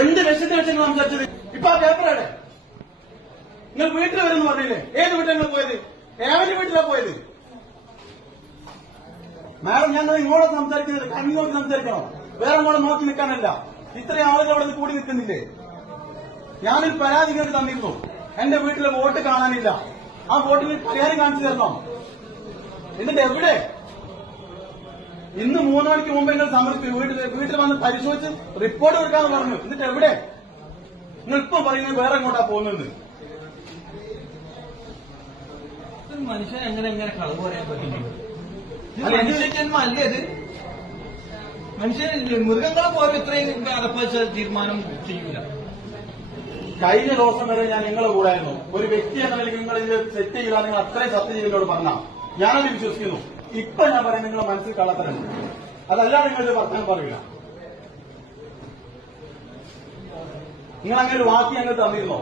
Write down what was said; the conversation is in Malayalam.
എന്ത് ലക്ഷ്യത്തെ വെച്ച് നിങ്ങൾ സംസാരിച്ചത്? ഇപ്പൊ ആ പേപ്പറാണ് നിങ്ങൾ വീട്ടിൽ വരുമെന്ന് പറഞ്ഞില്ലേ? ഏത് വീട്ടിൽ നിങ്ങൾ പോയത്? ഏവന്റെ വീട്ടിലാണ് പോയത്? മാഡം, ഞങ്ങൾ ഇങ്ങോട്ട് സംസാരിക്കുന്നില്ല, കണ്ണിങ്ങോട്ട് സംസാരിക്കണം. വേറെ അങ്ങോട്ട് നോക്കി നിൽക്കാനല്ല. ഇത്രയും ആളുകൾ അവിടെ കൂടി നിൽക്കുന്നില്ലേ? ഞാനൊരു പരാതി കേട്ട് തന്നിരുന്നു. എന്റെ വീട്ടിലെ വോട്ട് കാണാനില്ല, ആ വോട്ടിന് പരിഹാരം കാണിച്ചു തരണം. എന്നിട്ട് എവിടെ? ഇന്ന് 3 മണിക്ക് മുമ്പ് നിങ്ങൾ സമർപ്പിച്ചു, വീട്ടിൽ വന്ന് പരിശോധിച്ച് റിപ്പോർട്ട് കൊടുക്കാന്ന് പറഞ്ഞു. എന്നിട്ട് എവിടെ? നിങ്ങൾ ഇപ്പം പറയുന്നത് വേറെ എങ്ങോട്ടാ പോകുന്നത്? മനുഷ്യൻ എങ്ങനെ കളവ് പറയാൻ പറ്റില്ല? മനുഷ്യജന്മം അല്ലേ അത്? മനുഷ്യൻ മൃഗങ്ങളെ പോലും ഇത്രയും അറപ്പച്ച തീരുമാനം ചെയ്യൂല. കഴിഞ്ഞ ദിവസം വരെ ഞാൻ നിങ്ങളെ കൂടായിരുന്നു. ഒരു വ്യക്തി എന്ന നിലയ്ക്ക് നിങ്ങൾ ഇത് സെറ്റ് ചെയ്യില്ല, നിങ്ങൾ അത്രയും സത്യജീവിനോട് പറഞ്ഞാൽ ഞാനത് വിശ്വസിക്കുന്നു. ഇപ്പൊ ഞാൻ പറയാം, നിങ്ങളെ മനസ്സിൽ കള്ളത്തരമുണ്ട്. അതല്ല നിങ്ങളിത് വർത്താനം പറയില്ല. നിങ്ങൾ അങ്ങനെ ഒരു വാക്ക് ഞങ്ങൾ തന്നിരുന്നോ?